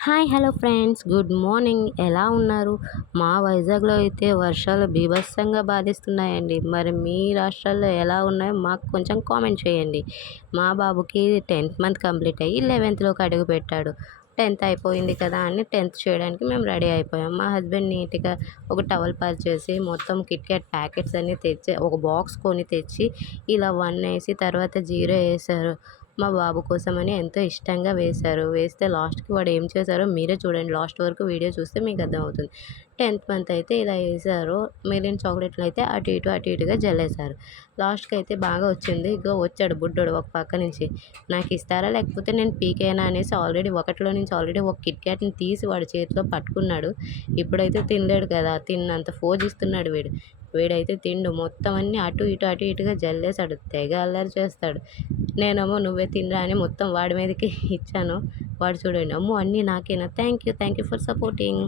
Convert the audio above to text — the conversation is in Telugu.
Hi hello friends, good morning. ఎలా ఉన్నారు? మా వైజాగ్లో అయితే వర్షాలు బీభత్సంగా బాధిస్తున్నాయండి. మరి మీ రాష్ట్రాల్లో ఎలా ఉన్నాయో మాకు కొంచెం కామెంట్ చేయండి. మా బాబుకి 10th మంత్ కంప్లీట్ అయ్యి 11థ్లోకి అడుగు పెట్టాడు. 10th అయిపోయింది కదా అని 10th చేయడానికి మేము రెడీ అయిపోయాం. మా హస్బెండ్ నీట్గా ఒక టవల్ పరిచేసి మొత్తం కిట్ క్యాట్ ప్యాకెట్స్ అన్నీ తెచ్చి ఒక బాక్స్ కొని తెచ్చి ఇలా 1 వేసి తర్వాత 0 వేశారు. మా బాబు కోసమని ఎంతో ఇష్టంగా వేశారు. వేస్తే లాస్ట్‌కి వాడు ఏం చేశారో మీరే చూడండి. లాస్ట్ వరకు వీడియో చూస్తే మీకు అర్థమవుతుంది. 10th మంత్ అయితే ఇలా ఏశారు. మిగిలిన చాక్లెట్‌లయితే అటు ఇటుగా జల్లేశారు. లాస్ట్‌కి అయితే బాగా వచ్చింది. ఇగో వచ్చాడు బుడ్డోడు ఒక పక్క నుంచి. నాకిస్తారా లేకపోతే నేను పీకేయనా అనేసి ఒకటిలో నుంచి ఆల్రెడీ ఒక కిట్ క్యాట్‌ని తీసి వాడి చేతిలో పట్టుకున్నాడు. ఇప్పుడైతే తినలేడు కదా! తిన్నంత ఫోజిస్తున్నాడు వీడు. వీడైతే తిండు. మొత్తం అన్నీ అటు ఇటుగా జల్లేసాడు. తెగ అల్లరి చేస్తాడు. నేనేమో నువ్వే తినరా అని మొత్తం వాడి మీదకి ఇచ్చాను. వాడు చూడండి, అమ్మో! అన్నీ నాకేనా? Thank you for supporting.